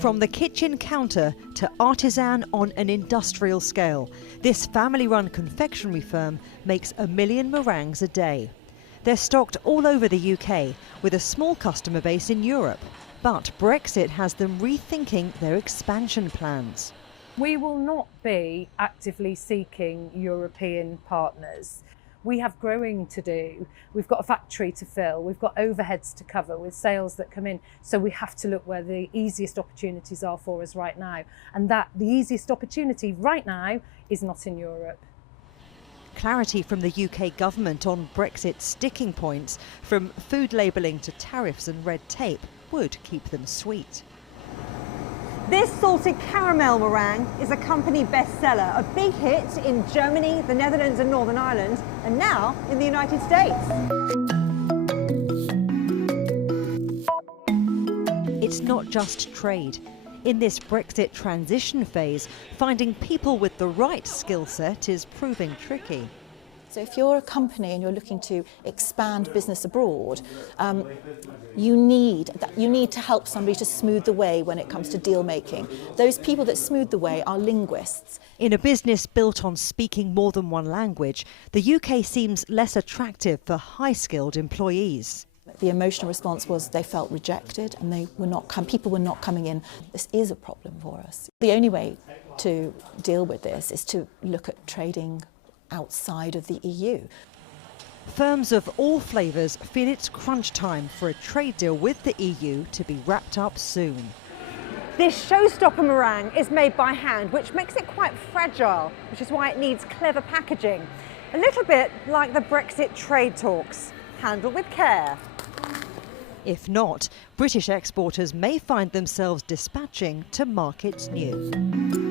From the kitchen counter to artisan on an industrial scale, this family-run confectionery firm makes 1 million meringues a day. They're stocked all over the UK, with a small customer base in Europe. But Brexit has them rethinking their expansion plans. We will not be actively seeking European partners. We have growing to do. We've got a factory to fill. We've got overheads to cover with sales that come in. So we have to look where the easiest opportunities are for us right now. And the easiest opportunity right now is not in Europe. Clarity from the UK government on Brexit sticking points, from food labelling to tariffs and red tape, would keep them sweet. This salted caramel meringue is a company bestseller, a big hit in Germany, the Netherlands and Northern Ireland, and now in the United States. It's not just trade. In this Brexit transition phase, finding people with the right skill set is proving tricky. So if you're a company and you're looking to expand business abroad, you need to help somebody to smooth the way when it comes to deal making. Those people that smooth the way are linguists. In a business built on speaking more than one language, the UK seems less attractive for high-skilled employees. The emotional response was they felt rejected and people were not coming in. This is a problem for us. The only way to deal with this is to look at trading outside of the EU. Firms of all flavours feel it's crunch time for a trade deal with the EU to be wrapped up soon. This showstopper meringue is made by hand, which makes it quite fragile, which is why it needs clever packaging. A little bit like the Brexit trade talks, handled with care. If not, British exporters may find themselves dispatching to markets new.